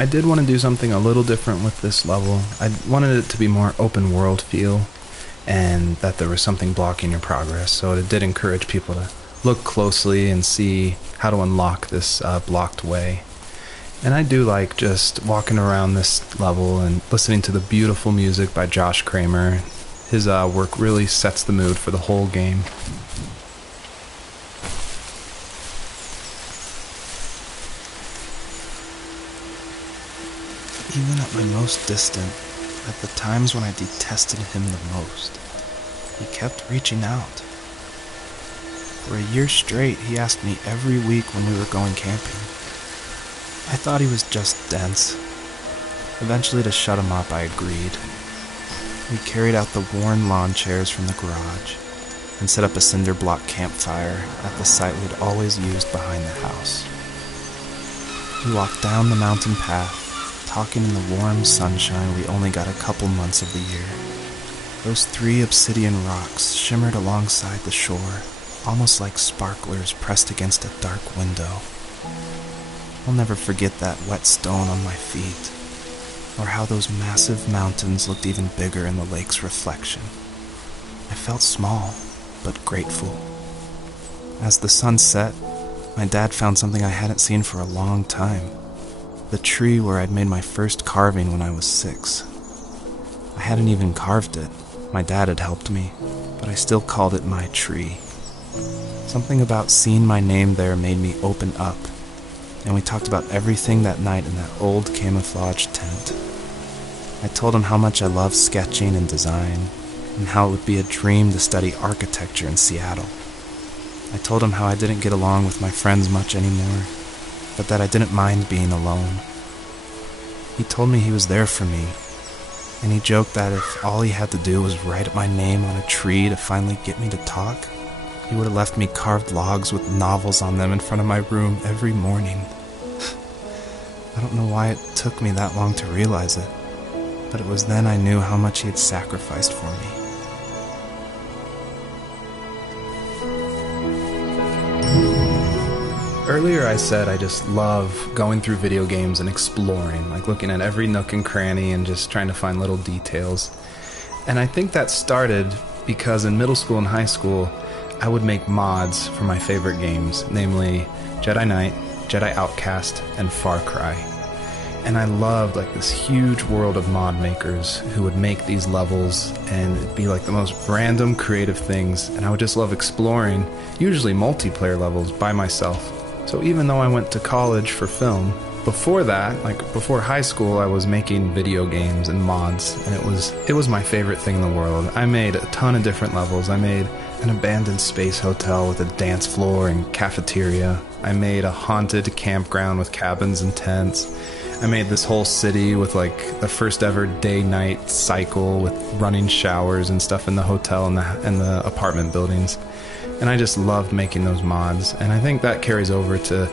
I did want to do something a little different with this level. I wanted it to be more open world feel, and that there was something blocking your progress, so it did encourage people to look closely and see how to unlock this blocked way. And I do like just walking around this level and listening to the beautiful music by Josh Kramer. His work really sets the mood for the whole game. Even at my most distant, at the times when I detested him the most, he kept reaching out. For a year straight, he asked me every week when we were going camping. I thought he was just dense. Eventually, to shut him up, I agreed. We carried out the worn lawn chairs from the garage and set up a cinder block campfire at the site we'd always used behind the house. We walked down the mountain path, talking in the warm sunshine we only got a couple months of the year. Those 3 obsidian rocks shimmered alongside the shore, almost like sparklers pressed against a dark window. I'll never forget that wet stone on my feet, or how those massive mountains looked even bigger in the lake's reflection. I felt small, but grateful. As the sun set, my dad found something I hadn't seen for a long time. The tree where I'd made my first carving when I was 6. I hadn't even carved it. My dad had helped me, but I still called it my tree. Something about seeing my name there made me open up, and we talked about everything that night in that old camouflage tent. I told him how much I loved sketching and design, and how it would be a dream to study architecture in Seattle. I told him how I didn't get along with my friends much anymore, but that I didn't mind being alone. He told me he was there for me, and he joked that if all he had to do was write my name on a tree to finally get me to talk, he would have left me carved logs with novels on them in front of my room every morning. I don't know why it took me that long to realize it, but it was then I knew how much he had sacrificed for me. Earlier I said I just love going through video games and exploring, like looking at every nook and cranny and just trying to find little details. And I think that started because in middle school and high school, I would make mods for my favorite games, namely Jedi Knight, Jedi Outcast, and Far Cry. And I loved like this huge world of mod makers who would make these levels, and it'd be like the most random creative things, and I would just love exploring, usually multiplayer levels, by myself. So even though I went to college for film, before that, like before high school, I was making video games and mods, and it was my favorite thing in the world. I made a ton of different levels. I made an abandoned space hotel with a dance floor and cafeteria. I made a haunted campground with cabins and tents. I made this whole city with like the first ever day-night cycle with running showers and stuff in the hotel and the apartment buildings. And I just loved making those mods, and I think that carries over to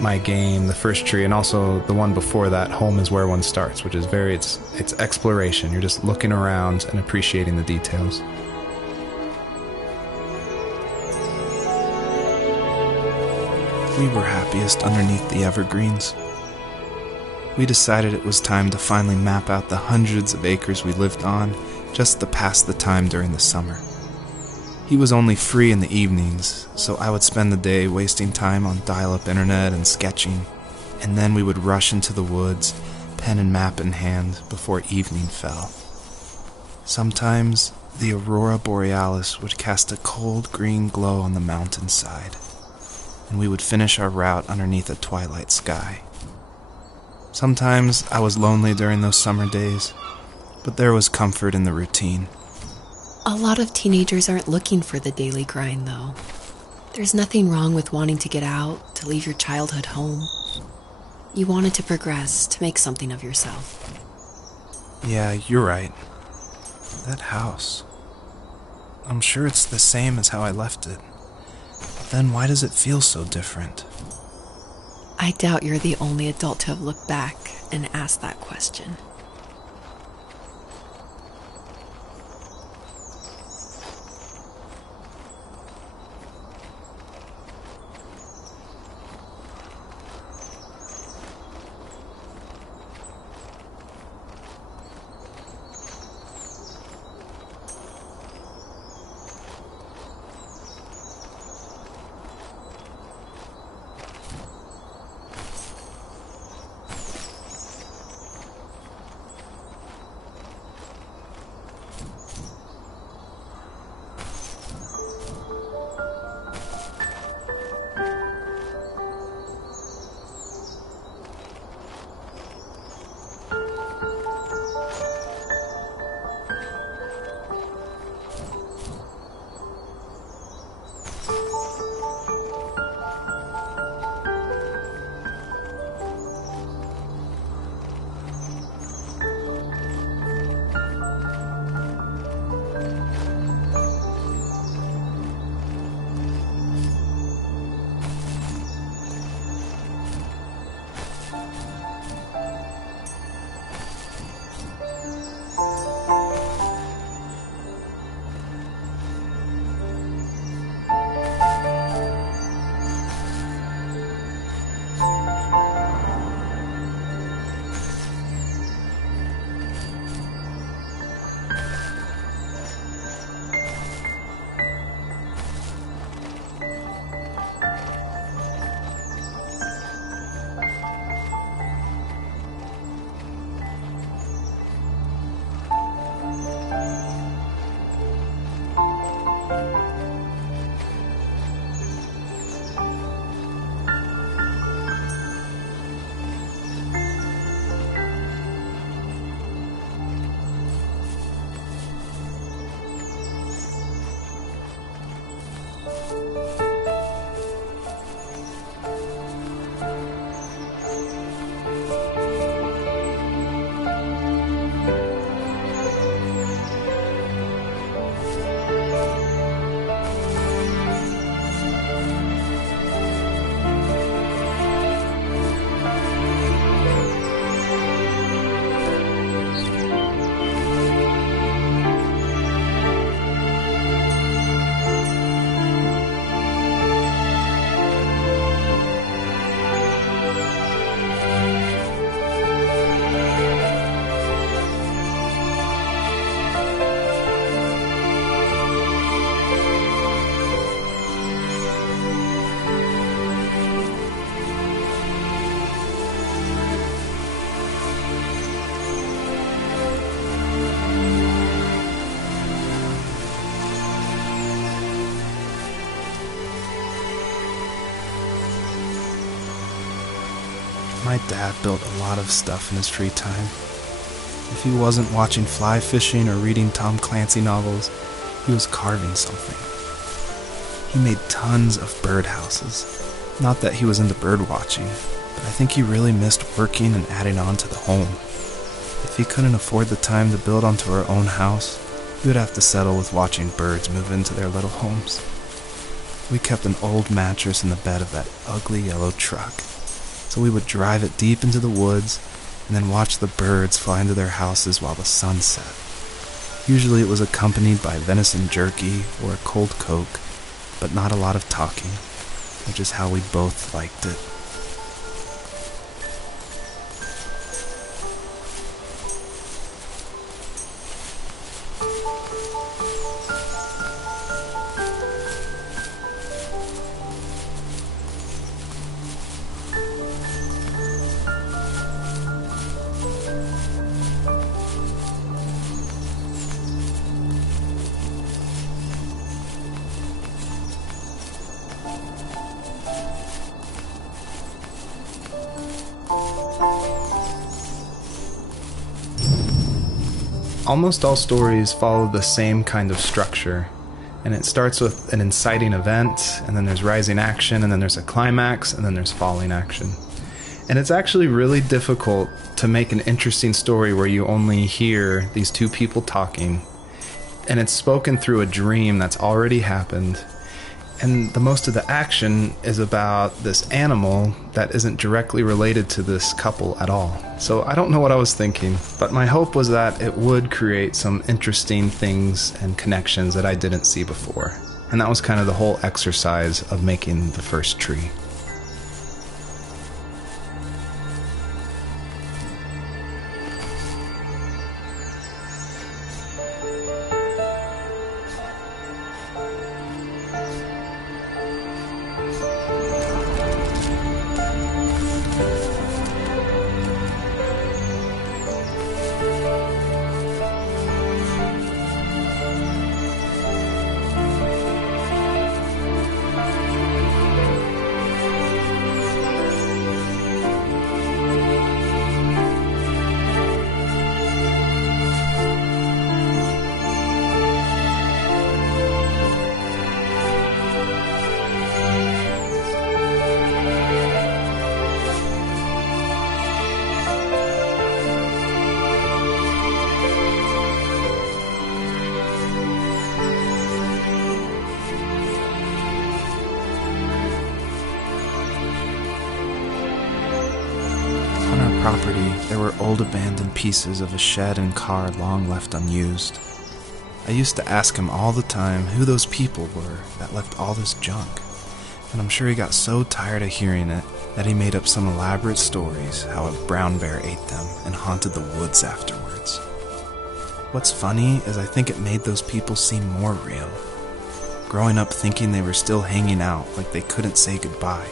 my game, The First Tree, and also the one before that, Home is Where One Starts, which is it's exploration. You're just looking around and appreciating the details. We were happiest underneath the evergreens. We decided it was time to finally map out the hundreds of acres we lived on just to pass the time during the summer. He was only free in the evenings, so I would spend the day wasting time on dial-up internet and sketching, and then we would rush into the woods, pen and map in hand, before evening fell. Sometimes, the aurora borealis would cast a cold green glow on the mountainside, and we would finish our route underneath a twilight sky. Sometimes I was lonely during those summer days, but there was comfort in the routine. A lot of teenagers aren't looking for the daily grind, though. There's nothing wrong with wanting to get out, to leave your childhood home. You wanted to progress, to make something of yourself. Yeah, you're right. That house. I'm sure it's the same as how I left it. But then why does it feel so different? I doubt you're the only adult to have looked back and asked that question. My dad built a lot of stuff in his free time. If he wasn't watching fly fishing or reading Tom Clancy novels, he was carving something. He made tons of birdhouses. Not that he was into bird watching, but I think he really missed working and adding on to the home. If he couldn't afford the time to build onto our own house, he would have to settle with watching birds move into their little homes. We kept an old mattress in the bed of that ugly yellow truck, so we would drive it deep into the woods and then watch the birds fly into their houses while the sun set. Usually it was accompanied by venison jerky or a cold Coke, but not a lot of talking, which is how we both liked it. Almost all stories follow the same kind of structure, and it starts with an inciting event, and then there's rising action, and then there's a climax, and then there's falling action. And it's actually really difficult to make an interesting story where you only hear these two people talking, and it's spoken through a dream that's already happened, and the most of the action is about this animal that isn't directly related to this couple at all. So I don't know what I was thinking, but my hope was that it would create some interesting things and connections that I didn't see before. And that was kind of the whole exercise of making the first tree. Property, there were old abandoned pieces of a shed and car long left unused. I used to ask him all the time who those people were that left all this junk, and I'm sure he got so tired of hearing it that he made up some elaborate stories how a brown bear ate them and haunted the woods afterwards. What's funny is I think it made those people seem more real, growing up thinking they were still hanging out like they couldn't say goodbye.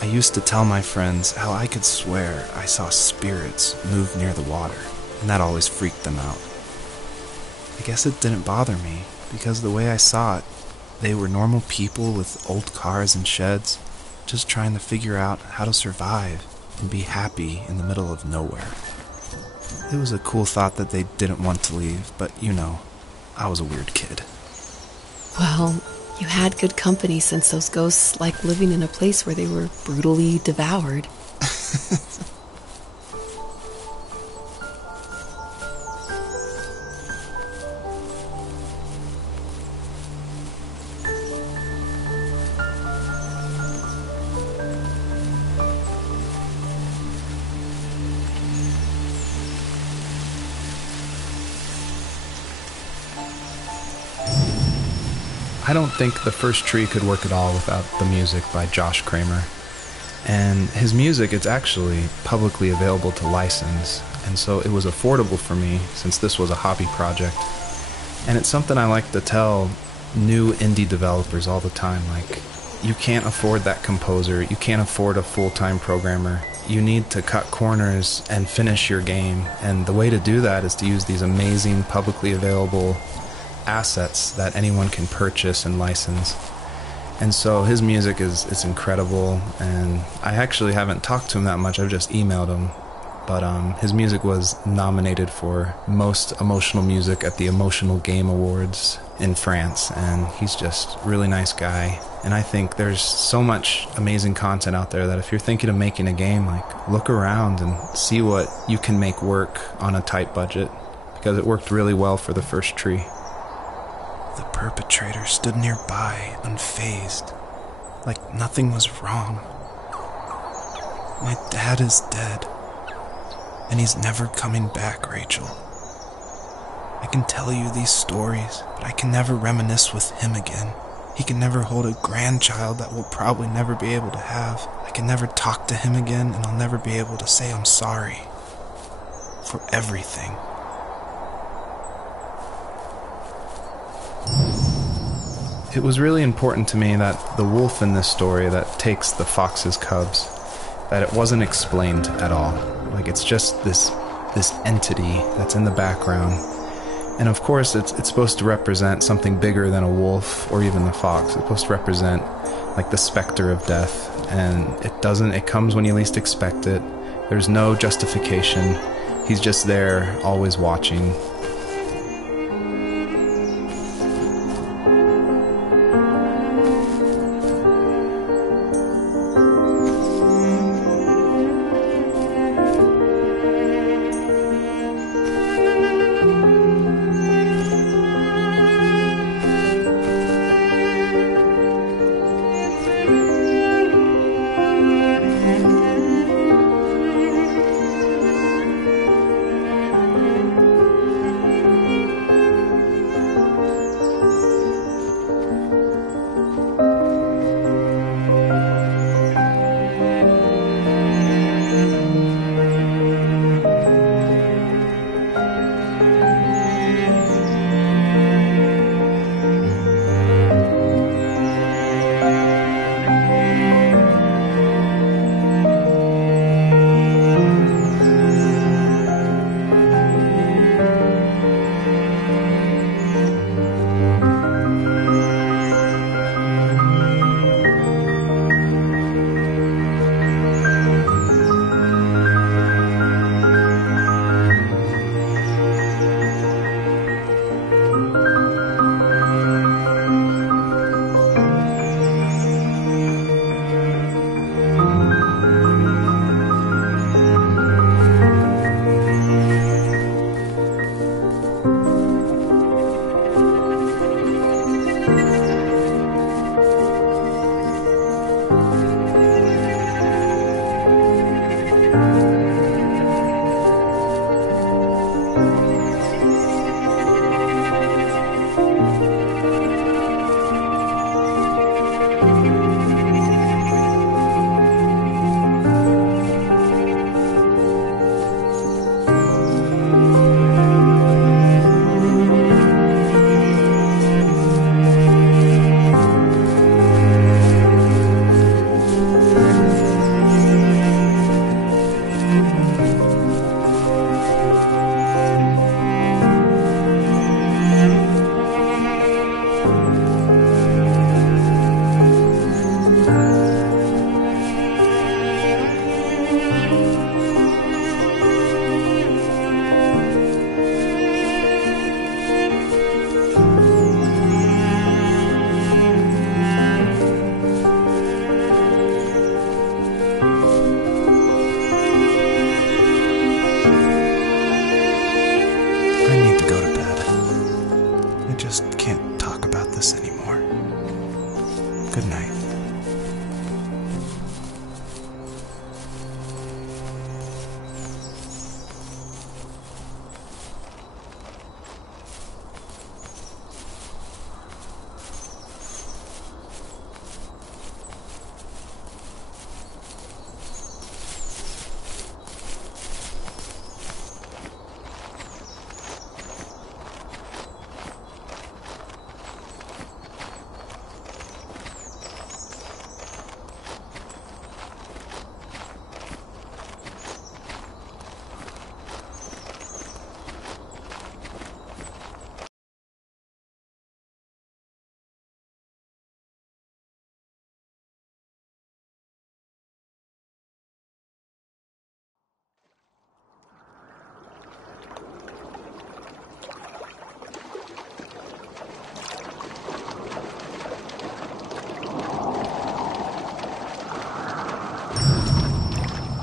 I used to tell my friends how I could swear I saw spirits move near the water, and that always freaked them out. I guess it didn't bother me, because the way I saw it, they were normal people with old cars and sheds, just trying to figure out how to survive and be happy in the middle of nowhere. It was a cool thought that they didn't want to leave, but you know, I was a weird kid. Well, you had good company since those ghosts liked living in a place where they were brutally devoured. I don't think the first tree could work at all without the music by Josh Kramer. And his music, it's actually publicly available to license, and so it was affordable for me since this was a hobby project. And it's something I like to tell new indie developers all the time, like, you can't afford that composer, you can't afford a full-time programmer. You need to cut corners and finish your game, and the way to do that is to use these amazing publicly available assets that anyone can purchase and license. And so his music is incredible, and I actually haven't talked to him that much. I've just emailed him. But his music was nominated for Most Emotional Music at the Emotional Game Awards in France, and he's just a really nice guy. And I think there's so much amazing content out there that if you're thinking of making a game, like, look around and see what you can make work on a tight budget, because it worked really well for the first tree. The perpetrator stood nearby, unfazed, like nothing was wrong. My dad is dead, and he's never coming back, Rachel. I can tell you these stories, but I can never reminisce with him again. He can never hold a grandchild that we'll probably never be able to have. I can never talk to him again, and I'll never be able to say I'm sorry for everything. It was really important to me that the wolf in this story that takes the fox's cubs, that it wasn't explained at all. Like, it's just this entity that's in the background. And of course, it's supposed to represent something bigger than a wolf or even the fox. It's supposed to represent, like, the specter of death. And it comes when you least expect it. There's no justification. He's just there, always watching.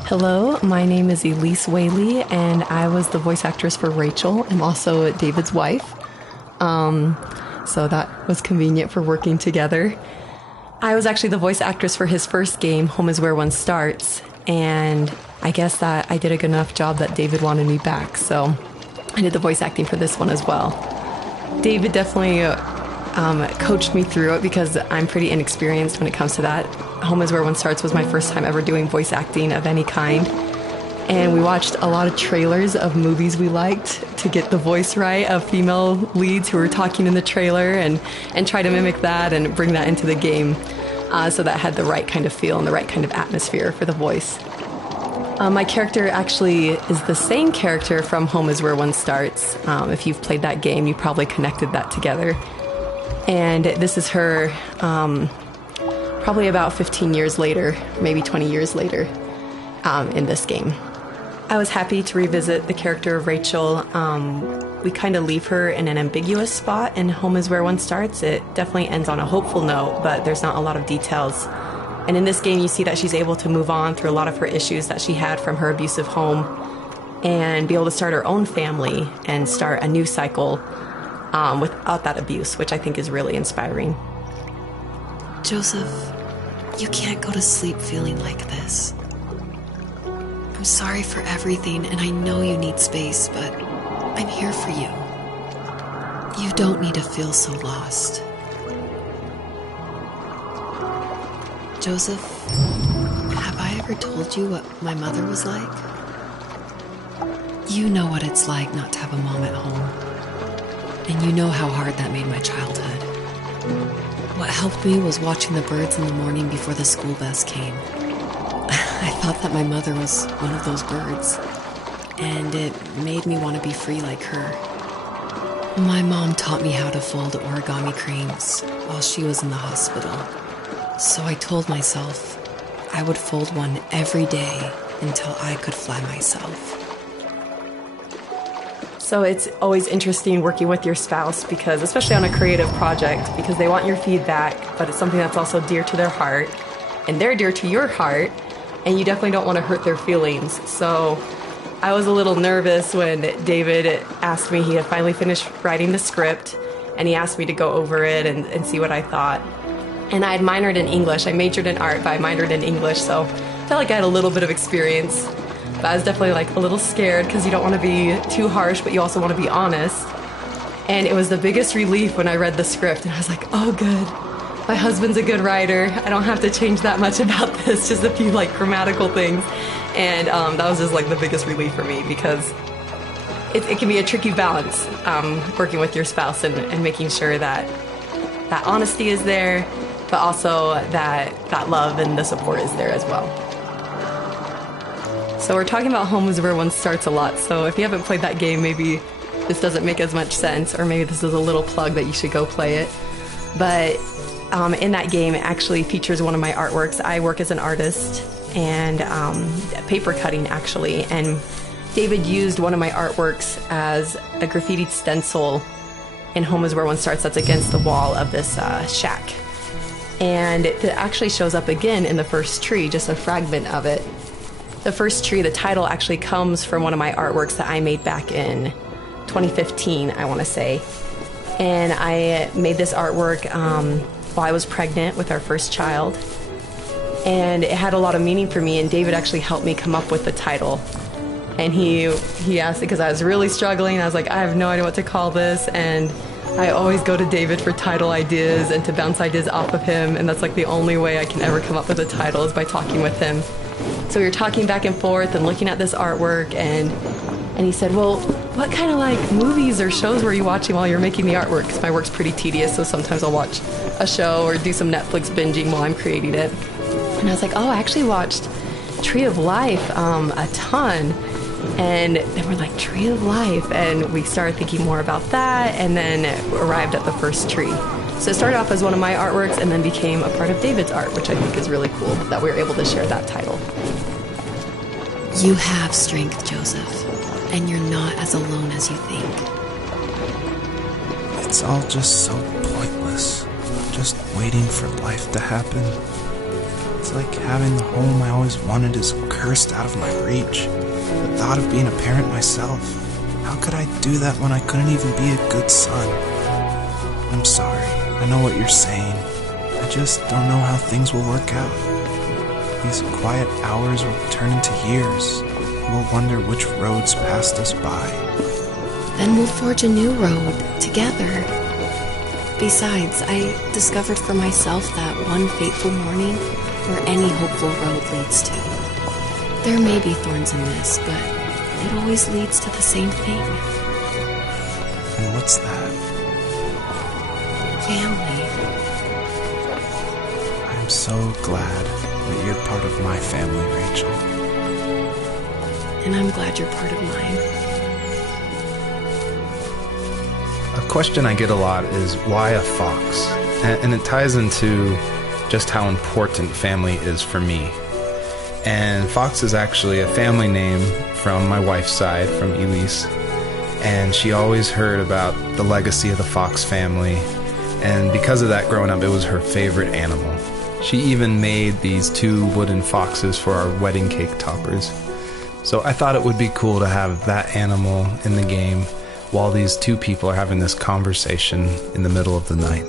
Hello, my name is Elise Whaley, and I was the voice actress for Rachel. I'm also David's wife, so that was convenient for working together. I was actually the voice actress for his first game, Home is Where One Starts, and I guess that I did a good enough job that David wanted me back, so I did the voice acting for this one as well. David definitely coached me through it because I'm pretty inexperienced when it comes to that. Home is Where One Starts was my first time ever doing voice acting of any kind. And we watched a lot of trailers of movies we liked to get the voice right of female leads who were talking in the trailer and try to mimic that and bring that into the game so that had the right kind of feel and the right kind of atmosphere for the voice. My character actually is the same character from Home is Where One Starts. If you've played that game, you probably connected that together. And this is her probably about 15 years later, maybe 20 years later in this game. I was happy to revisit the character of Rachel. We kind of leave her in an ambiguous spot in Home is Where One Starts. It definitely ends on a hopeful note, but there's not a lot of details. And in this game, you see that she's able to move on through a lot of her issues that she had from her abusive home and be able to start her own family and start a new cycle without that abuse, which I think is really inspiring. Joseph, you can't go to sleep feeling like this. I'm sorry for everything, and I know you need space, but I'm here for you. You don't need to feel so lost. Joseph, have I ever told you what my mother was like? You know what it's like not to have a mom at home. And you know how hard that made my childhood. What helped me was watching the birds in the morning before the school bus came. I thought that my mother was one of those birds, and it made me want to be free like her. My mom taught me how to fold origami cranes while she was in the hospital. So I told myself I would fold one every day until I could fly myself. So it's always interesting working with your spouse because, especially on a creative project, because they want your feedback, but it's something that's also dear to their heart, and they're dear to your heart, and you definitely don't want to hurt their feelings. So I was a little nervous when David asked me, he had finally finished writing the script, and he asked me to go over it and see what I thought. And I had minored in English. I majored in art, but I minored in English, so I felt like I had a little bit of experience. But I was definitely like a little scared because you don't want to be too harsh, but you also want to be honest. And it was the biggest relief when I read the script, and I was like, oh, good. My husband's a good writer. I don't have to change that much about this, just a few like grammatical things. And that was just like the biggest relief for me because it can be a tricky balance working with your spouse and making sure that that honesty is there, but also that love and the support is there as well. So we're talking about Home is Where One Starts a lot, so if you haven't played that game, maybe this doesn't make as much sense, or maybe this is a little plug that you should go play it. But in that game, it actually features one of my artworks. I work as an artist and paper cutting, actually, and David used one of my artworks as a graffitied stencil in Home is Where One Starts that's against the wall of this shack. And it actually shows up again in the first tree, just a fragment of it. The first tree, the title actually comes from one of my artworks that I made back in 2015, I want to say. And I made this artwork while I was pregnant with our first child. And it had a lot of meaning for me, and David actually helped me come up with the title. And he asked it because I was really struggling. I was like, I have no idea what to call this, and I always go to David for title ideas and to bounce ideas off of him, and that's like the only way I can ever come up with a title is by talking with him. So we were talking back and forth and looking at this artwork, and he said, well, what kind of like movies or shows were you watching while you're making the artwork? Because my work's pretty tedious, so sometimes I'll watch a show or do some Netflix binging while I'm creating it. And I was like, oh, I actually watched Tree of Life a ton. And then we're like, Tree of Life, and we started thinking more about that, and then arrived at the first tree. So it started off as one of my artworks and then became a part of David's art, which I think is really cool that we were able to share that title. You have strength, Joseph, and you're not as alone as you think. It's all just so pointless. Just waiting for life to happen. It's like having the home I always wanted is cursed out of my reach. The thought of being a parent myself. How could I do that when I couldn't even be a good son? I'm sorry. I know what you're saying. I just don't know how things will work out. These quiet hours will turn into years. We'll wonder which roads passed us by. Then we'll forge a new road together. Besides, I discovered for myself that one fateful morning where any hopeful road leads to. There may be thorns in this, but it always leads to the same thing. And what's that? Family. I'm so glad that you're part of my family, Rachel. And I'm glad you're part of mine. A question I get a lot is why a fox? And it ties into just how important family is for me. And Fox is actually a family name from my wife's side, from Elise. And she always heard about the legacy of the Fox family. And because of that, growing up, it was her favorite animal. She even made these 2 wooden foxes for our wedding cake toppers. So I thought it would be cool to have that animal in the game while these 2 people are having this conversation in the middle of the night.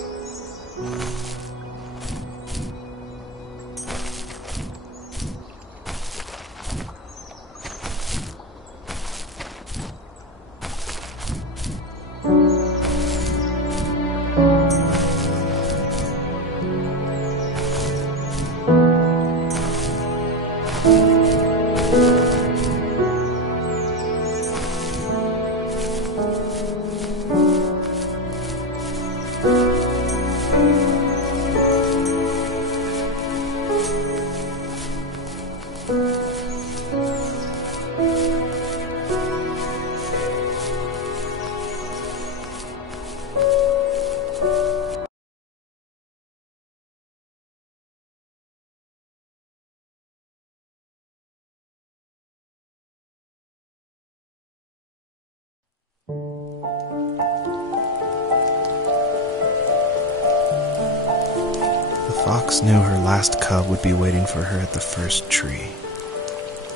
The fox knew her last cub would be waiting for her at the first tree.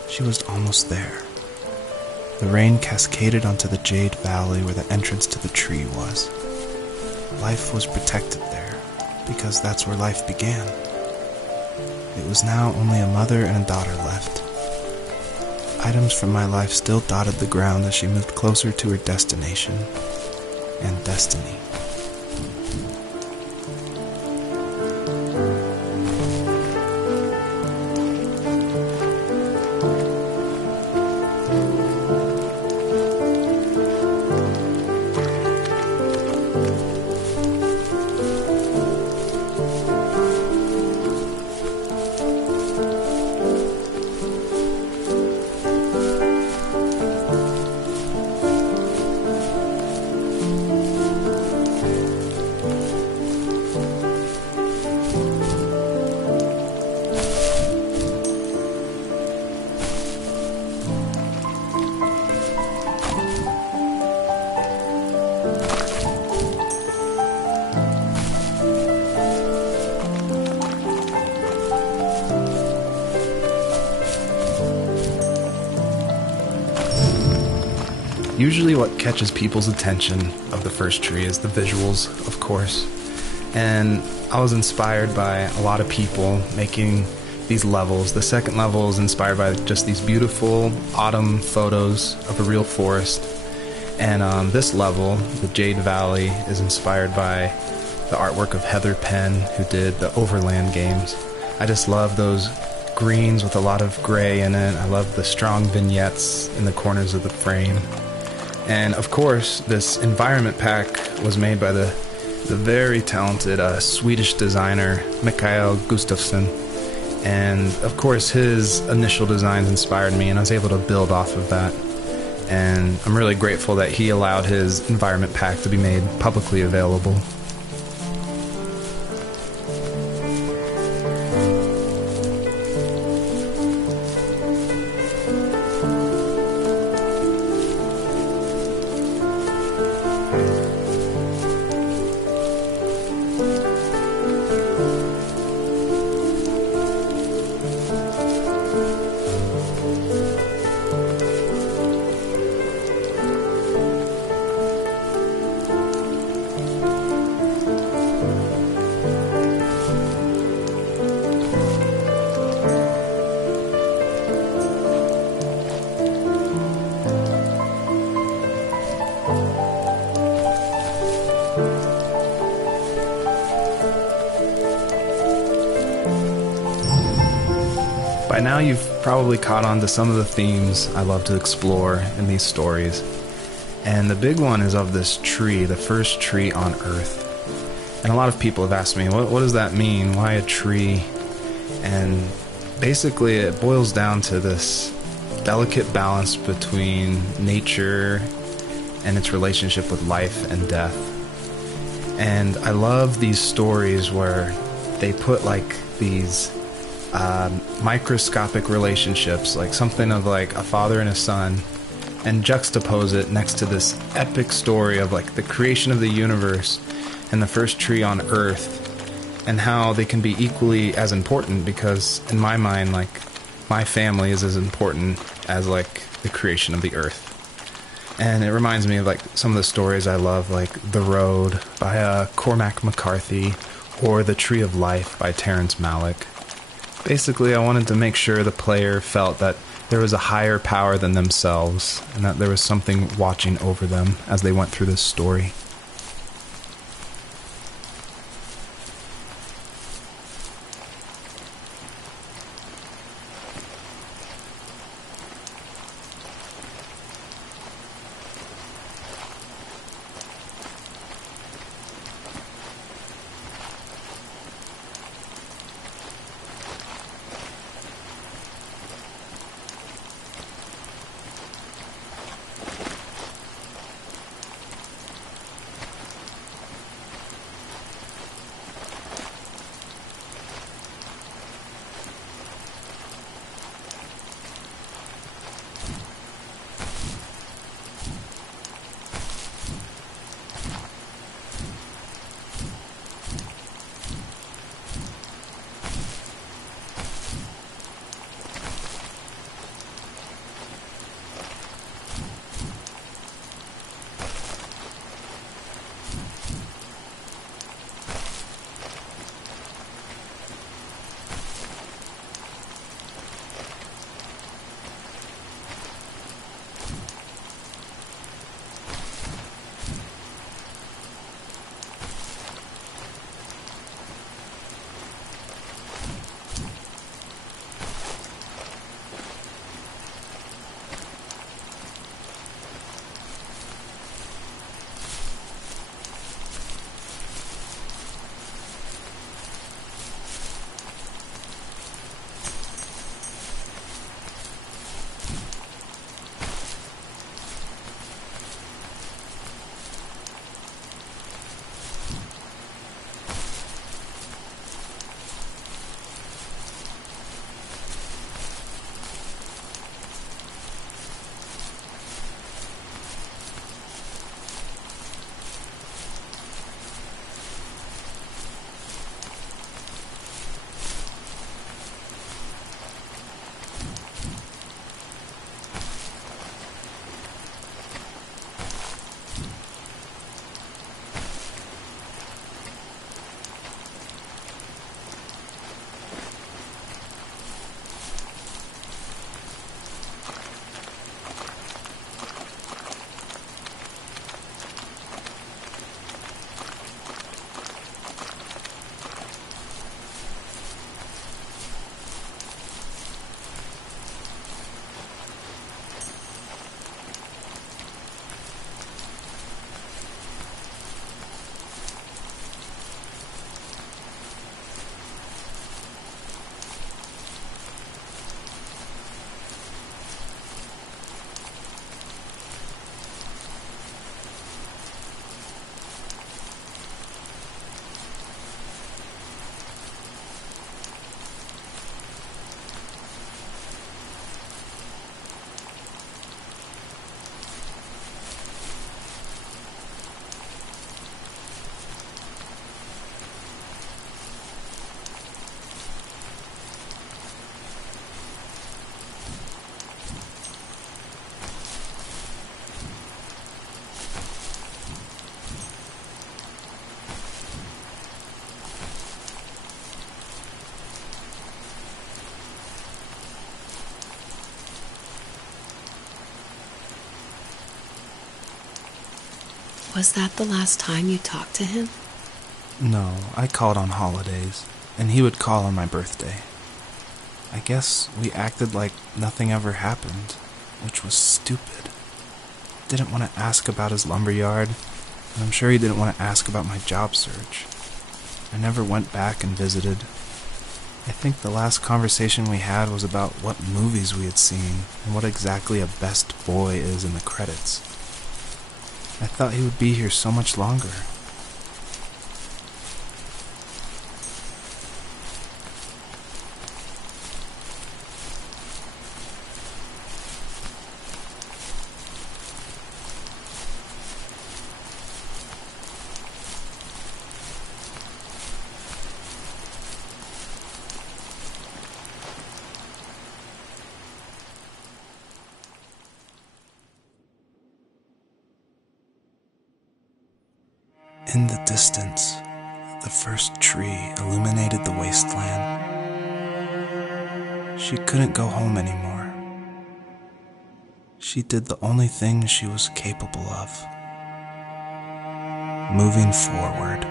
She was almost there. The rain cascaded onto the jade valley where the entrance to the tree was. Life was protected there, because that's where life began. It was now only a mother and a daughter left. Items from my life still dotted the ground as she moved closer to her destination and destiny. Usually what catches people's attention of the first tree is the visuals, of course. And I was inspired by a lot of people making these levels. The second level is inspired by just these beautiful autumn photos of a real forest. And this level, the Jade Valley, is inspired by the artwork of Heather Penn, who did the Overland games. I just love those greens with a lot of gray in it. I love the strong vignettes in the corners of the frame. And of course, this environment pack was made by the very talented Swedish designer Mikael Gustafsson. And of course, his initial designs inspired me, and I was able to build off of that. And I'm really grateful that he allowed his environment pack to be made publicly available. By now you've probably caught on to some of the themes I love to explore in these stories. And the big one is of this tree, the first tree on Earth. And a lot of people have asked me, what does that mean? Why a tree? And basically it boils down to this delicate balance between nature and its relationship with life and death. And I love these stories where they put like these microscopic relationships, like something of like a father and a son, and juxtapose it next to this epic story of like the creation of the universe and the first tree on Earth, and how they can be equally as important, because in my mind, like, my family is as important as like the creation of the Earth. And it reminds me of like some of the stories I love, like The Road by Cormac McCarthy, or The Tree of Life by Terrence Malick. Basically, I wanted to make sure the player felt that there was a higher power than themselves, and that there was something watching over them as they went through this story. Was that the last time you talked to him? No, I called on holidays, and he would call on my birthday. I guess we acted like nothing ever happened, which was stupid. Didn't want to ask about his lumberyard, and I'm sure he didn't want to ask about my job search. I never went back and visited. I think the last conversation we had was about what movies we had seen and what exactly a best boy is in the credits. I thought he would be here so much longer. In the distance, the first tree illuminated the wasteland. She couldn't go home anymore. She did the only thing she was capable of: moving forward.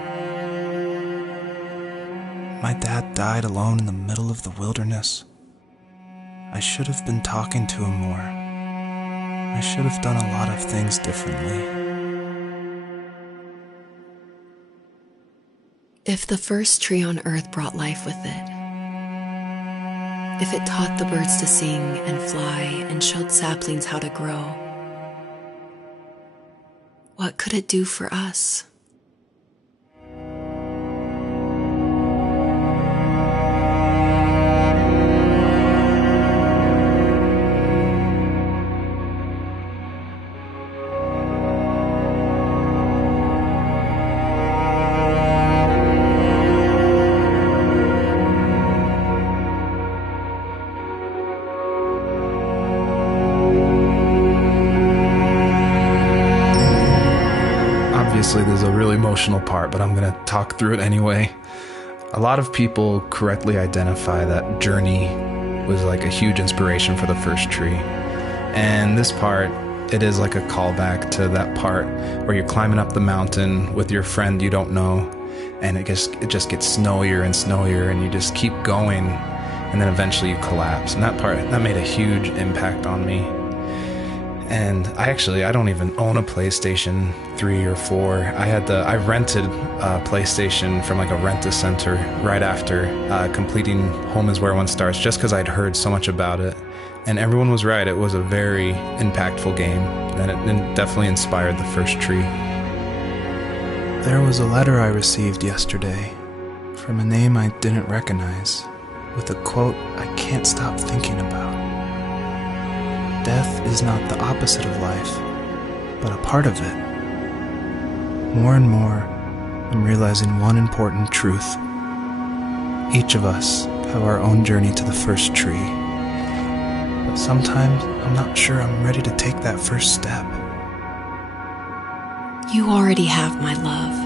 My dad died alone in the middle of the wilderness. I should have been talking to him more. I should have done a lot of things differently. If the first tree on earth brought life with it, if it taught the birds to sing and fly and showed saplings how to grow, what could it do for us? Obviously, there's a really emotional part, but I'm going to talk through it anyway. A lot of people correctly identify that Journey was like a huge inspiration for the first tree. And this part, it is like a callback to that part where you're climbing up the mountain with your friend you don't know, and it just gets snowier and snowier, and you just keep going, and then eventually you collapse. And that part, that made a huge impact on me. And I don't even own a PlayStation 3 or 4. I rented a PlayStation from like a rent-a-center right after completing Home is Where One Starts, just because I'd heard so much about it. And everyone was right. It was a very impactful game, and it definitely inspired the first tree. There was a letter I received yesterday from a name I didn't recognize, with a quote I can't stop thinking about. Death is not the opposite of life, but a part of it. More and more, I'm realizing one important truth. Each of us have our own journey to the first tree. But sometimes I'm not sure I'm ready to take that first step. You already have my love.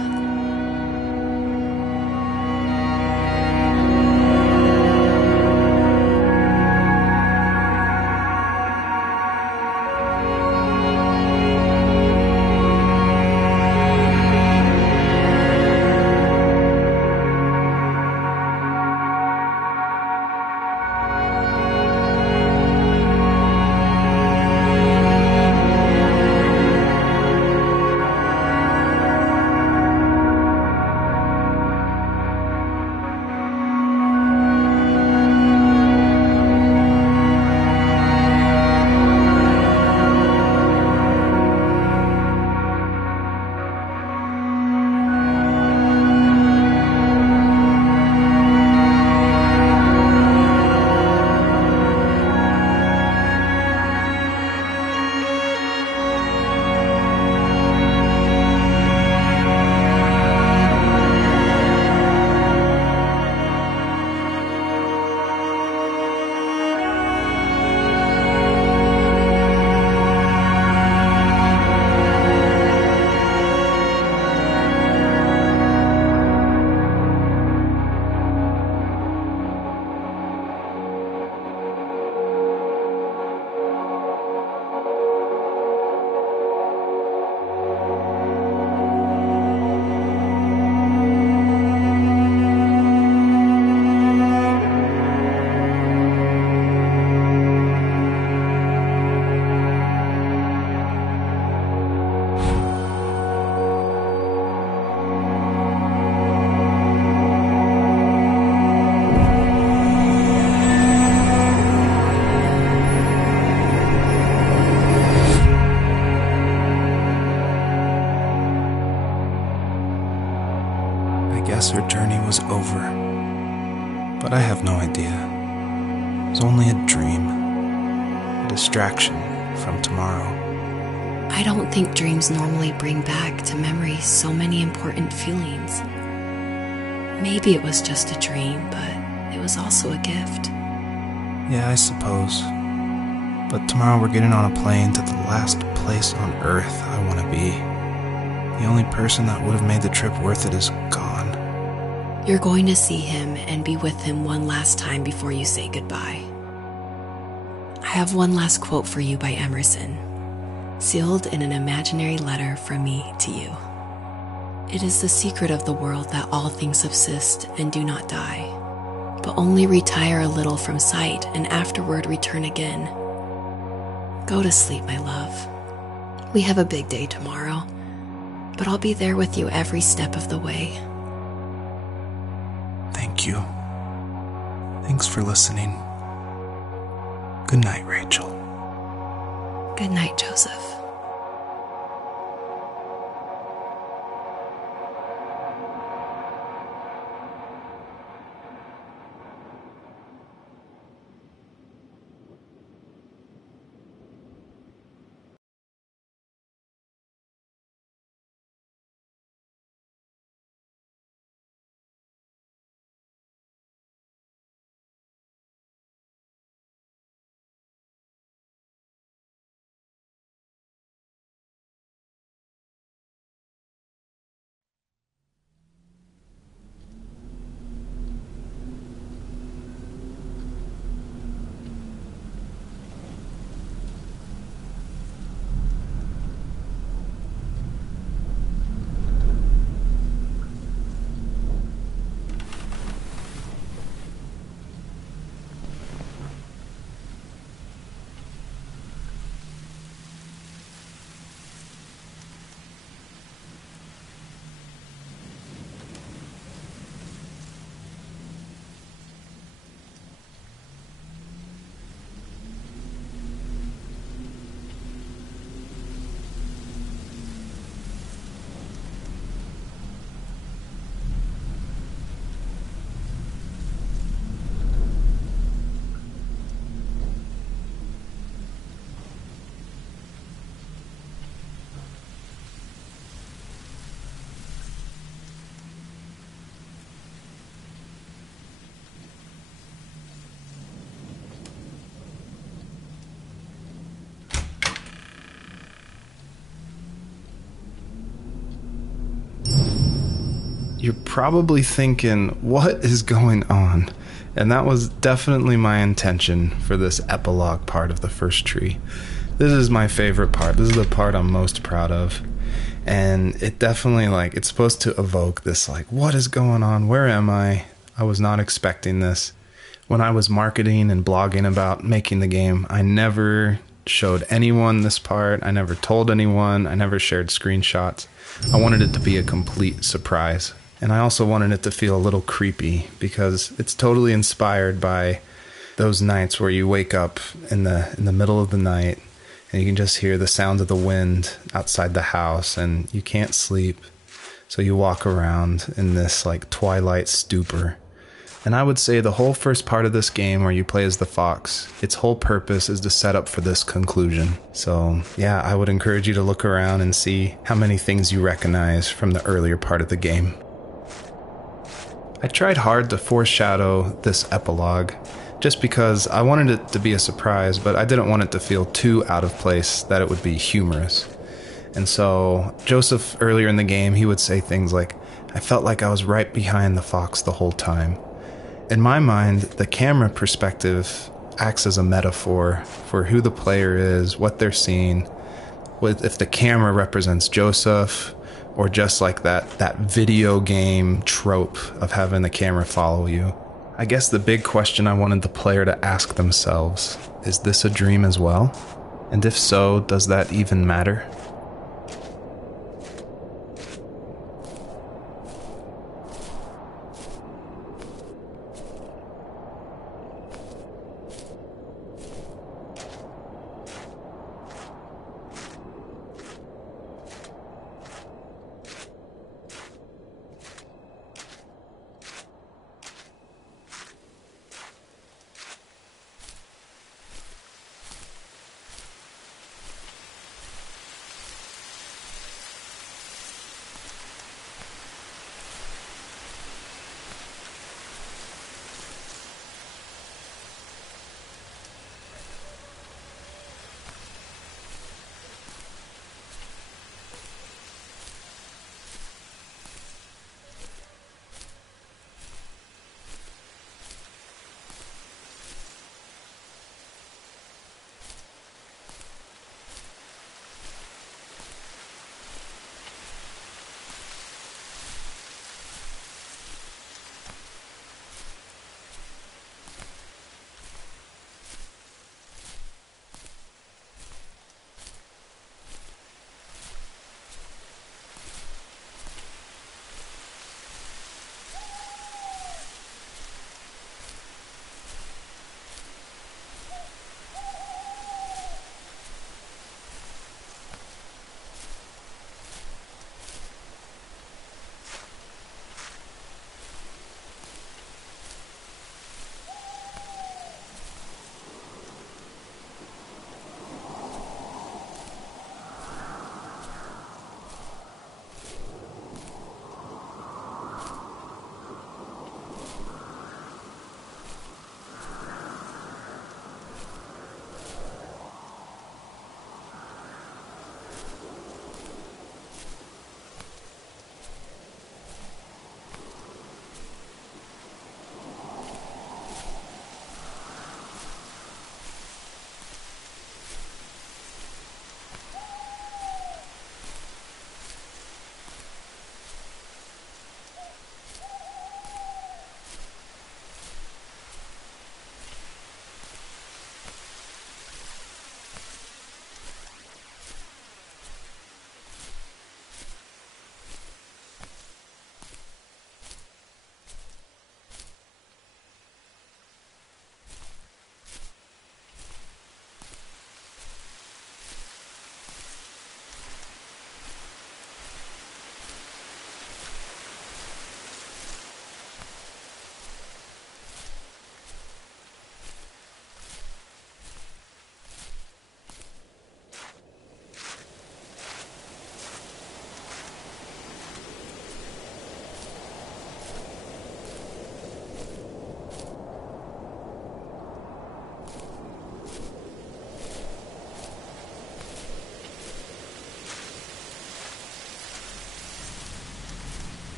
her journey was over. But I have no idea. It was only a dream, a distraction from tomorrow. I don't think dreams normally bring back to memory so many important feelings. Maybe it was just a dream, but it was also a gift. Yeah, I suppose. But tomorrow we're getting on a plane to the last place on Earth I want to be. The only person that would have made the trip worth it is gone. You're going to see him and be with him one last time before you say goodbye. I have one last quote for you by Emerson, sealed in an imaginary letter from me to you. It is the secret of the world that all things subsist and do not die, but only retire a little from sight and afterward return again. Go to sleep, my love. We have a big day tomorrow, but I'll be there with you every step of the way. Thank you. Thanks for listening. Good night, Rachel. Good night, Joseph. You're probably thinking, what is going on? And that was definitely my intention for this epilogue part of the first tree. This is my favorite part. This is the part I'm most proud of. And it definitely, it's supposed to evoke this, what is going on? Where am I? I was not expecting this. When I was marketing and blogging about making the game, I never showed anyone this part. I never told anyone. I never shared screenshots. I wanted it to be a complete surprise. And I also wanted it to feel a little creepy because it's totally inspired by those nights where you wake up in the middle of the night and you can just hear the sound of the wind outside the house and you can't sleep. So you walk around in this twilight stupor. And I would say the whole first part of this game where you play as the fox, its whole purpose is to set up for this conclusion. So yeah, I would encourage you to look around and see how many things you recognize from the earlier part of the game. I tried hard to foreshadow this epilogue just because I wanted it to be a surprise, but I didn't want it to feel too out of place that it would be humorous. And so Joseph, earlier in the game, he would say things like, I felt like I was right behind the fox the whole time. In my mind, the camera perspective acts as a metaphor for who the player is, what they're seeing, if the camera represents Joseph, or just that video game trope of having the camera follow you. I guess the big question I wanted the player to ask themselves, is this a dream as well? And if so, does that even matter?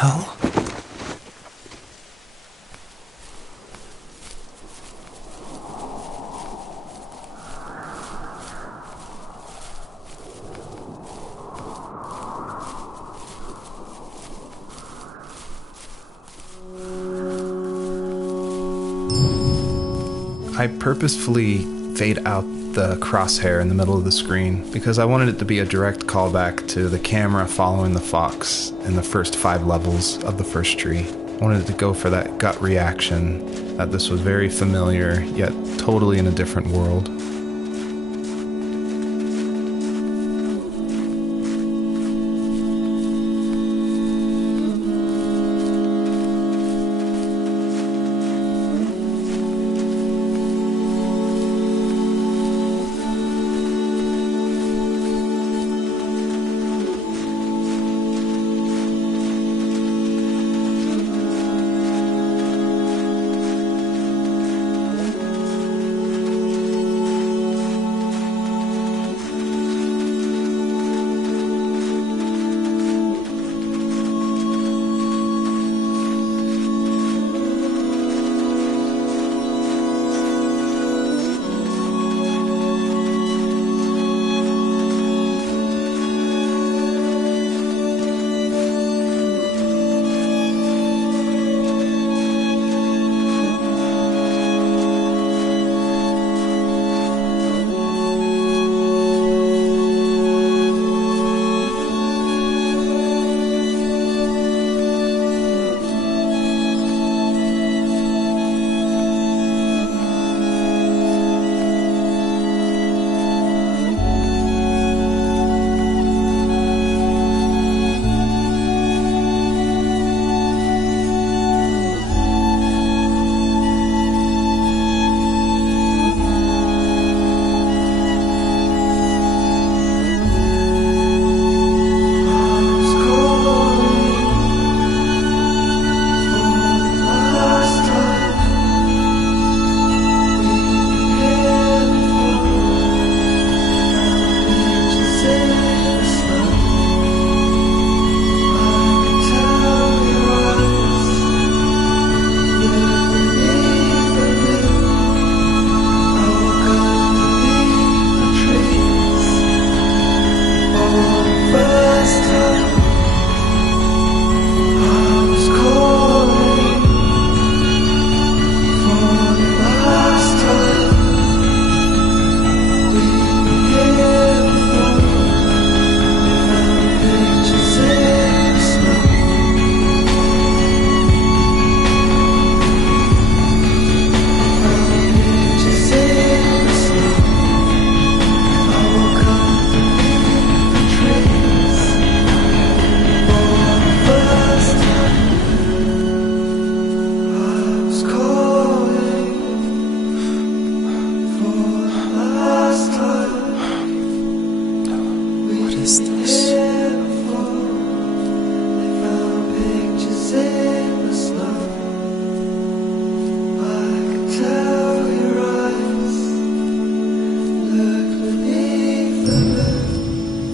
hell? I purposefully fade out the crosshair in the middle of the screen because I wanted it to be a direct callback to the camera following the fox in the first 5 levels of the first tree. I wanted it to go for that gut reaction that this was very familiar, yet totally in a different world.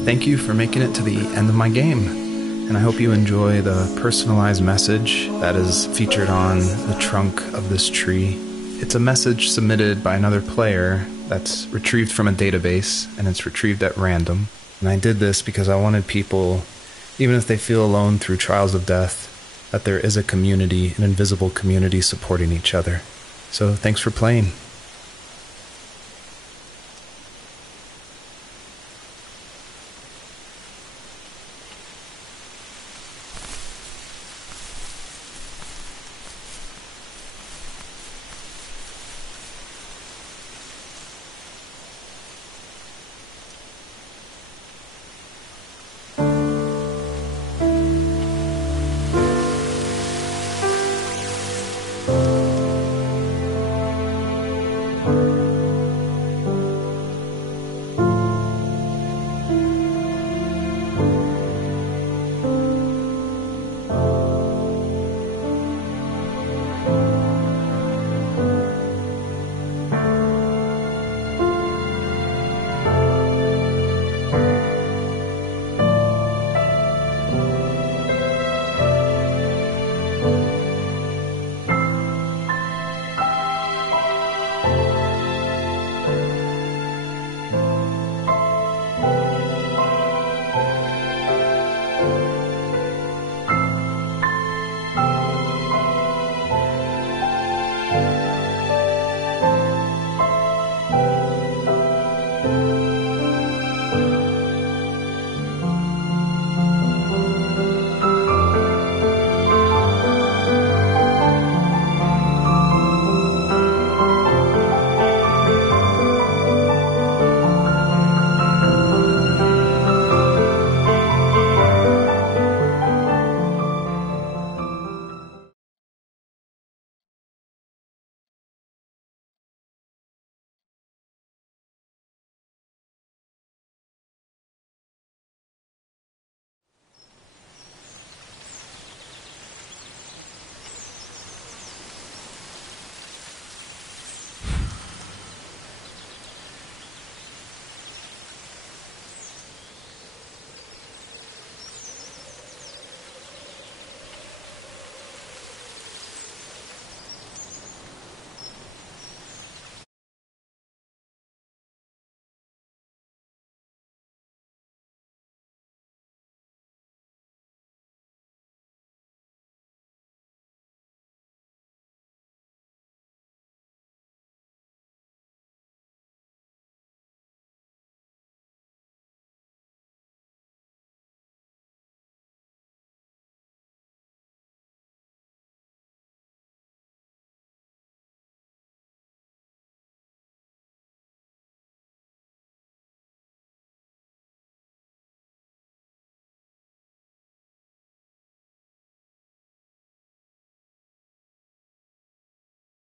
Thank you for making it to the end of my game, and I hope you enjoy the personalized message that is featured on the trunk of this tree. It's a message submitted by another player that's retrieved from a database, and it's retrieved at random. And I did this because I wanted people, even if they feel alone through trials of death, that there is a community, an invisible community supporting each other. So thanks for playing.